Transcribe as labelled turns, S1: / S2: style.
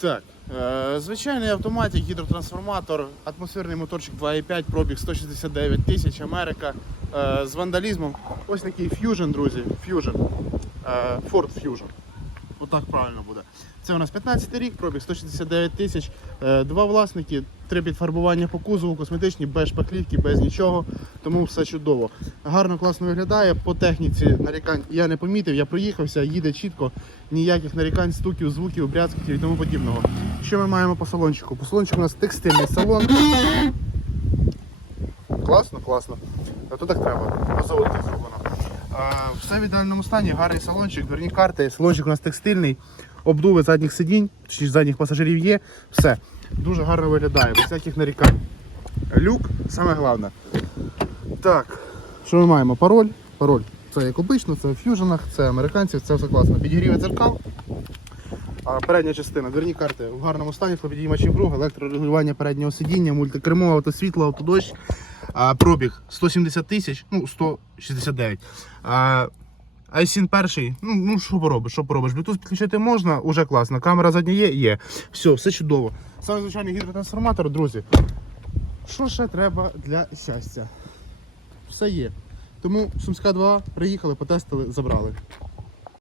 S1: Так, е, звичайний автоматик, гідротрансформатор, атмосферний моторчик 2.5, пробіг 169 тисяч, Америка е, з вандалізмом. Ось такий Fusion, друзі. Fusion. Е, Ford Fusion. Отак правильно буде. Це у нас 15 рік, пробіг 169 тисяч, е, два власники, три підфарбування по кузову, косметичні, без шпаклівки, без нічого. Тому все чудово. Гарно, класно виглядає. По техніці нарікань я не помітив, я проїхався, їде чітко, ніяких нарікань, стуків, звуків, брязків і тому подібного. Що ми маємо по салончику? По салончику у нас текстильний салон. Класно, класно. А то так треба. Позолоти зроблено. Все в ідеальному стані, гарний салончик, дверні карти. Салончик у нас текстильний, обдуви задніх сидінь, чи задніх пасажирів є. Все. Дуже гарно виглядає, без всяких нарікань. Люк, саме головне. Так, що ми маємо? Пароль. Пароль. Це як обично, це в ф'юженах, це американців, це все класно. Підігріве дзеркал. А передня частина, дверні карти в гарному стані, склопідіймачі круг, електрорегулювання переднього сидіння, мультикермо, автосвітло, автодощ. Пробіг 170 тисяч, ну 169. А, iSIN перший, ну, ну що поробиш, що поробиш? Bluetooth підключити можна, уже класно. Камера задня є, є. Все, все чудово. Саме звичайний гідротрансформатор, друзі. Що ще треба для щастя? Все є. Тому Сумська 2 приїхали, потестили, забрали.